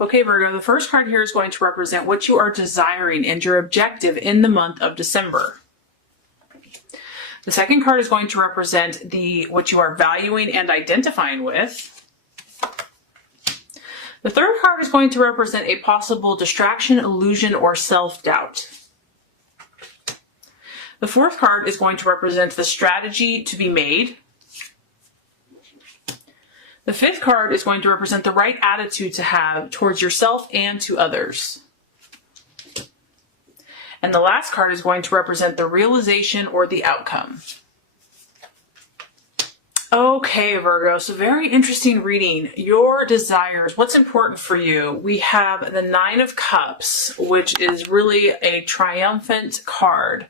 Okay, Virgo, the first card here is going to represent what you are desiring and your objective in the month of December. The second card is going to represent what you are valuing and identifying with. The third card is going to represent a possible distraction, illusion, or self-doubt. The fourth card is going to represent the strategy to be made. The fifth card is going to represent the right attitude to have towards yourself and to others. And the last card is going to represent the realization or the outcome. Okay, Virgo, so very interesting reading. Your desires, what's important for you? We have the Nine of Cups, which is really a triumphant card.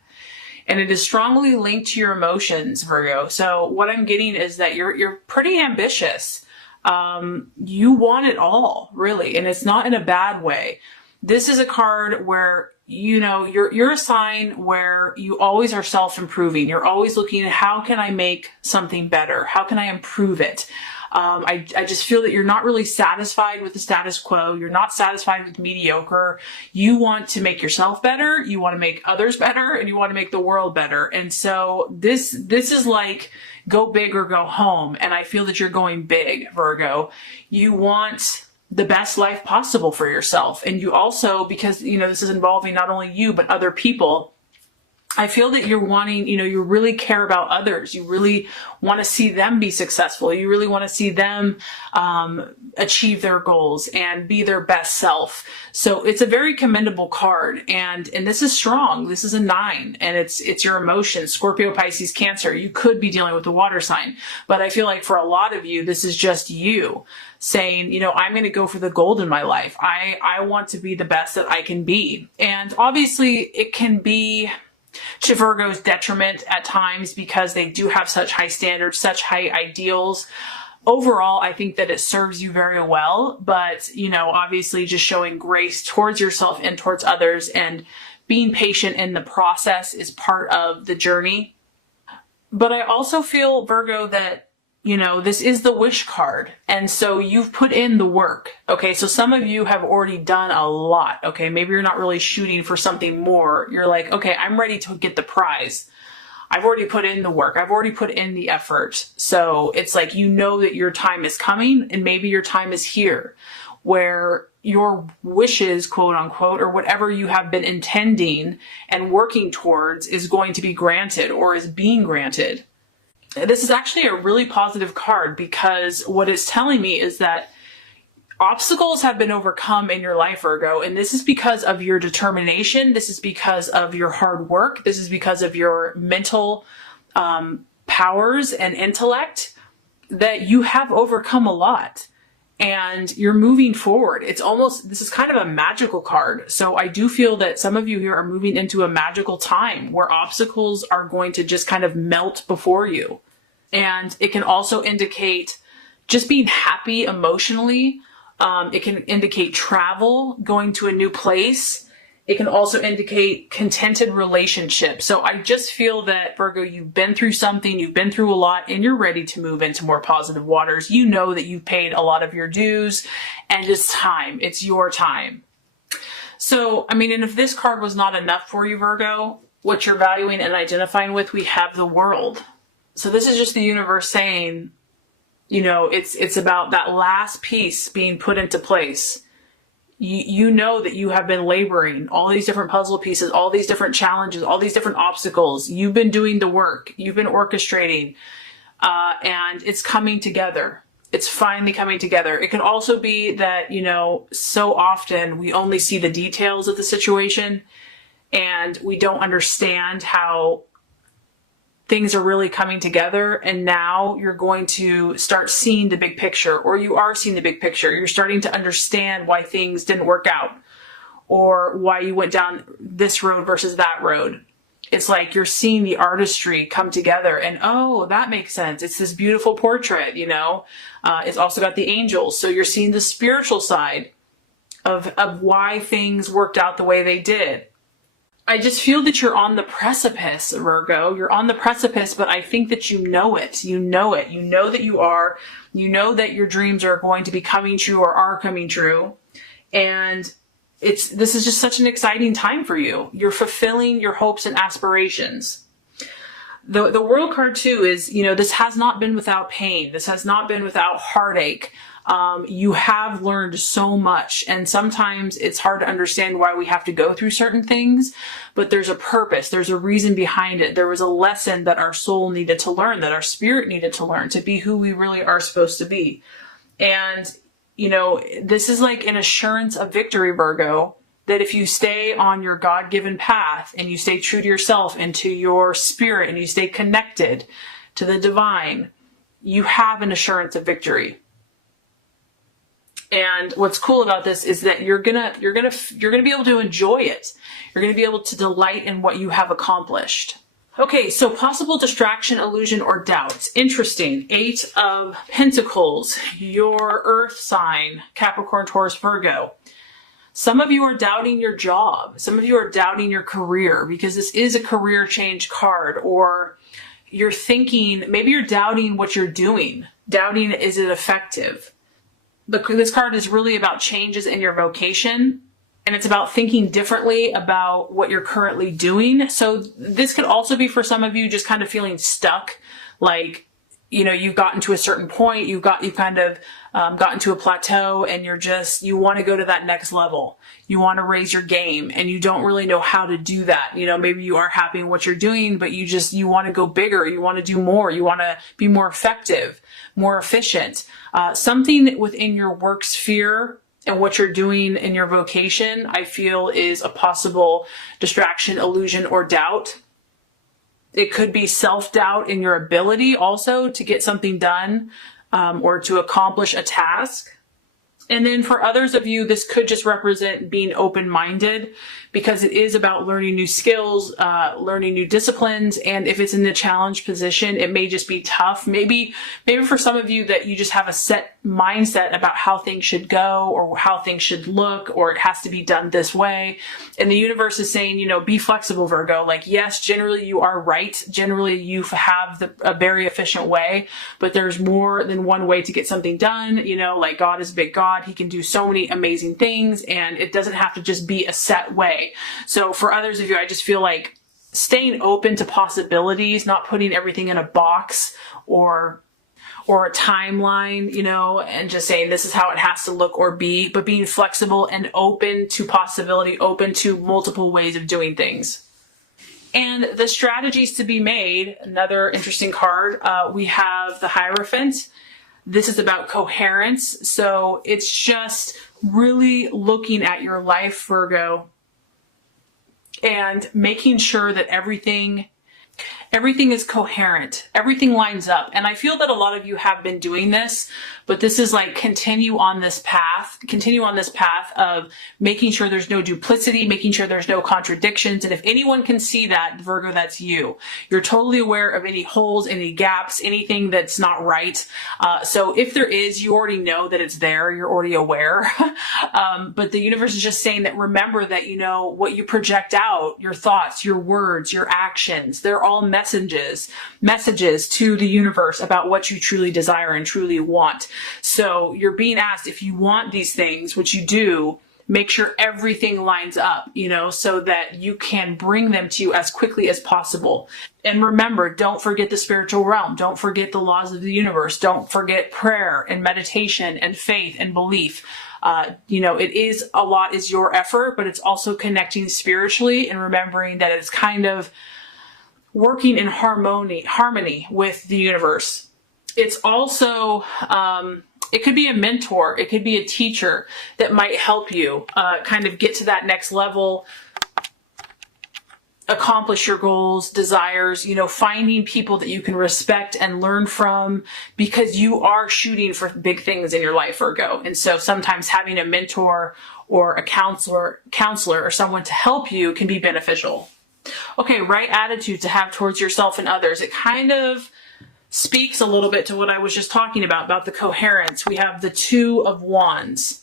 And it is strongly linked to your emotions, Virgo. So what I'm getting is that you're pretty ambitious. You want it all, really, and it's not in a bad way. This is a card where, you know, you're a sign where you always are self-improving. You're always looking at how can I make something better? How can I improve it? I just feel that you're not really satisfied with the status quo. You're not satisfied with mediocre. You want to make yourself better. You want to make others better, and you want to make the world better. And so this is like go big or go home. And I feel that you're going big, Virgo. You want the best life possible for yourself. And you also, because, you know, this is involving not only you, but other people, I feel that you're wanting, you know, you really care about others. You really want to see them be successful. You really want to see them achieve their goals and be their best self. So it's a very commendable card. And this is strong. This is a 9, and it's your emotions. Scorpio, Pisces, Cancer. You could be dealing with a water sign, but I feel like for a lot of you, this is just you saying, you know, I'm going to go for the gold in my life. I want to be the best that I can be. And obviously it can be to Virgo's detriment at times because they do have such high standards, such high ideals. Overall, I think that it serves you very well, but, you know, obviously just showing grace towards yourself and towards others and being patient in the process is part of the journey. But I also feel, Virgo, that, you know, this is the wish card. And so you've put in the work. Okay. So some of you have already done a lot. Okay. Maybe you're not really shooting for something more. You're like, okay, I'm ready to get the prize. I've already put in the work. I've already put in the effort. So it's like, you know that your time is coming, and maybe your time is here where your wishes, quote unquote, or whatever you have been intending and working towards is going to be granted or is being granted. This is actually a really positive card because what it's telling me is that obstacles have been overcome in your life, Virgo, and this is because of your determination. This is because of your hard work. This is because of your mental powers and intellect that you have overcome a lot. And you're moving forward. It's almost, this is kind of a magical card. So I do feel that some of you here are moving into a magical time where obstacles are going to just kind of melt before you. And it can also indicate just being happy emotionally. It can indicate travel, going to a new place. It can also indicate contented relationships. So I just feel that, Virgo, you've been through something, you've been through a lot, and you're ready to move into more positive waters. You know that you've paid a lot of your dues, and it's time. It's your time. So, I mean, and if this card was not enough for you, Virgo, what you're valuing and identifying with, we have the World. So this is just the universe saying, you know, it's about that last piece being put into place. You know that you have been laboring all these different puzzle pieces, all these different challenges, all these different obstacles. You've been doing the work. You've been orchestrating, and it's coming together. It's finally coming together. It can also be that, you know, so often we only see the details of the situation and we don't understand how things are really coming together. And now you're going to start seeing the big picture, or you are seeing the big picture. You're starting to understand why things didn't work out or why you went down this road versus that road. It's like you're seeing the artistry come together and, oh, that makes sense. It's this beautiful portrait, you know. It's also got the angels. So you're seeing the spiritual side of why things worked out the way they did. I just feel that you're on the precipice, Virgo. You're on the precipice, but I think that you know it. You know it. You know that you are. You know that your dreams are going to be coming true or are coming true. And this is just such an exciting time for you. You're fulfilling your hopes and aspirations. The World card too is, this has not been without pain. This has not been without heartache. You have learned so much, and sometimes it's hard to understand why we have to go through certain things, but there's a purpose. There's a reason behind it. There was a lesson that our soul needed to learn, that our spirit needed to learn to be who we really are supposed to be. And, this is like an assurance of victory, Virgo, that if you stay on your God-given path and you stay true to yourself and to your spirit and you stay connected to the divine, you have an assurance of victory. And what's cool about this is that you're gonna be able to enjoy it. You're gonna be able to delight in what you have accomplished. Okay, so possible distraction, illusion, or doubts. Interesting. 8 of Pentacles, your earth sign, Capricorn, Taurus, Virgo. Some of you are doubting your job. Some of you are doubting your career because this is a career change card, or you're thinking, maybe you're doubting what you're doing. Doubting, is it effective? This card is really about changes in your vocation, and it's about thinking differently about what you're currently doing. So this could also be for some of you just kind of feeling stuck, like, you've gotten to a certain point, you've kind of gotten to a plateau, and you want to go to that next level. You want to raise your game, and you don't really know how to do that. Maybe you are happy in what you're doing, but you want to go bigger. You want to do more. You want to be more effective, more efficient. Something within your work sphere and what you're doing in your vocation, I feel, is a possible distraction, illusion, or doubt. It could be self-doubt in your ability also to get something done, or to accomplish a task. And then for others of you, this could just represent being open-minded, because it is about learning new skills, learning new disciplines. And if it's in the challenge position, it may just be tough. Maybe for some of you that you just have a set mindset about how things should go or how things should look, or it has to be done this way. And the universe is saying, be flexible, Virgo. Like, yes, generally you are right. Generally you have a very efficient way, but there's more than one way to get something done. Like, God is a big God. He can do so many amazing things, and it doesn't have to just be a set way. So for others of you, I just feel like staying open to possibilities, not putting everything in a box or a timeline, and just saying this is how it has to look or be, but being flexible and open to possibility, open to multiple ways of doing things. And the strategies to be made, another interesting card, we have the Hierophant. This is about coherence. So it's just really looking at your life, Virgo, and making sure that everything is coherent. Everything lines up. And I feel that a lot of you have been doing this, but this is like continue on this path of making sure there's no duplicity, making sure there's no contradictions. And if anyone can see that, Virgo, that's you. You're totally aware of any holes, any gaps, anything that's not right. So if there is, you already know that it's there. You're already aware. But the universe is just saying that remember that, what you project out, your thoughts, your words, your actions, they're all messages to the universe about what you truly desire and truly want. So you're being asked, if you want these things, which you do, make sure everything lines up, so that you can bring them to you as quickly as possible. And remember, don't forget the spiritual realm. Don't forget the laws of the universe. Don't forget prayer and meditation and faith and belief. It is a lot is your effort, but it's also connecting spiritually and remembering that it's kind of working in harmony with the universe. It's also, it could be a mentor. It could be a teacher that might help you kind of get to that next level, accomplish your goals, desires, finding people that you can respect and learn from, because you are shooting for big things in your life, Virgo. And so sometimes having a mentor or a counselor or someone to help you can be beneficial. Okay, right attitude to have towards yourself and others. It kind of speaks a little bit to what I was just talking about the coherence. We have the Two of Wands.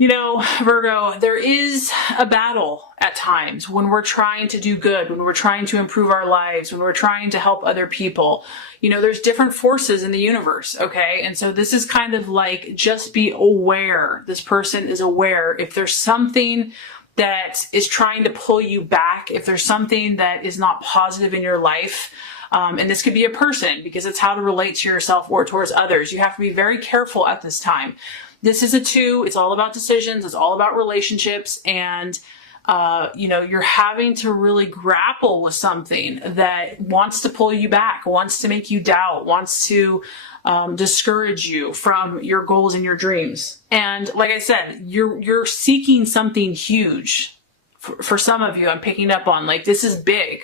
You know, Virgo, there is a battle at times when we're trying to do good, when we're trying to improve our lives, when we're trying to help other people. You know, there's different forces in the universe, okay? And so this is kind of like, just be aware. This person is aware. If there's something that is trying to pull you back, if there's something that is not positive in your life, and this could be a person, because it's how to relate to yourself or towards others. You have to be very careful at this time. This is a 2. It's all about decisions. It's all about relationships. And, you know, you're having to really grapple with something that wants to pull you back, wants to make you doubt, wants to discourage you from your goals and your dreams. And like I said, you're seeking something huge. For some of you, I'm picking up on, like, this is big.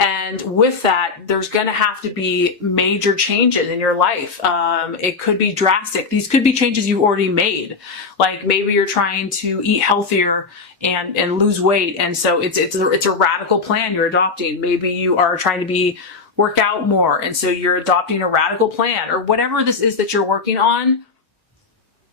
And with that, there's going to have to be major changes in your life. It could be drastic. These could be changes you've already made. Like, maybe you're trying to eat healthier and lose weight. And so it's a radical plan you're adopting. Maybe you are trying to work out more. And so you're adopting a radical plan, or whatever this is that you're working on.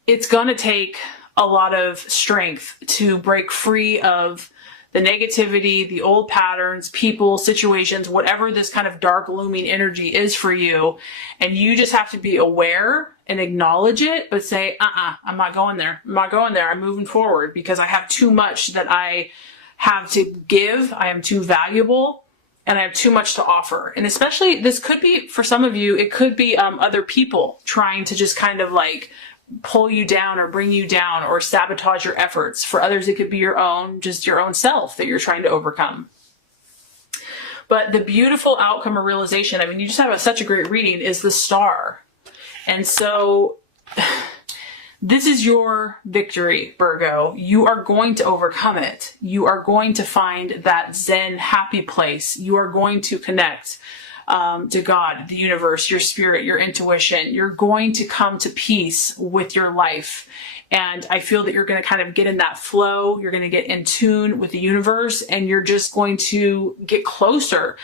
It's going to take a lot of strength to break free of the negativity, the old patterns, people, situations, whatever this kind of dark looming energy is for you. And you just have to be aware and acknowledge it, but say, I'm not going there. I'm not going there. I'm moving forward because I have too much that I have to give. I am too valuable and I have too much to offer. And especially, this could be, for some of you, it could be other people trying to just kind of like pull you down or bring you down or sabotage your efforts. For others, it could be your own self that you're trying to overcome. But the beautiful outcome or realization, I mean, you just have such a great reading, is the Star. And so this is your victory, Virgo. You are going to overcome it. You are going to find that Zen, happy place. You are going to connect to God, the universe, your spirit, your intuition. You're going to come to peace with your life. And I feel that you're going to kind of get in that flow. You're going to get in tune with the universe, and you're just going to get closer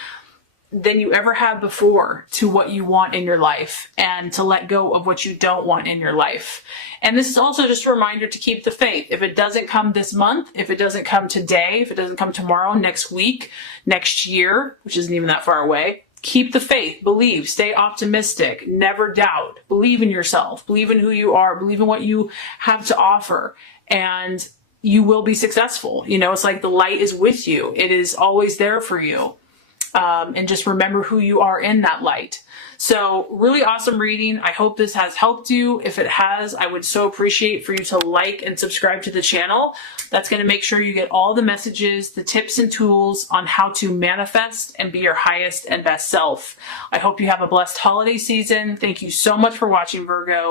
than you ever have before to what you want in your life, and to let go of what you don't want in your life. And this is also just a reminder to keep the faith. If it doesn't come this month, if it doesn't come today, if it doesn't come tomorrow, next week, next year, which isn't even that far away, keep the faith, believe, stay optimistic, never doubt, believe in yourself, believe in who you are, believe in what you have to offer, and you will be successful. You know, it's like the light is with you. It is always there for you. And just remember who you are in that light. So really awesome reading. I hope this has helped you. If it has, I would so appreciate for you to like and subscribe to the channel. That's going to make sure you get all the messages, the tips and tools on how to manifest and be your highest and best self. I hope you have a blessed holiday season. Thank you so much for watching, Virgo.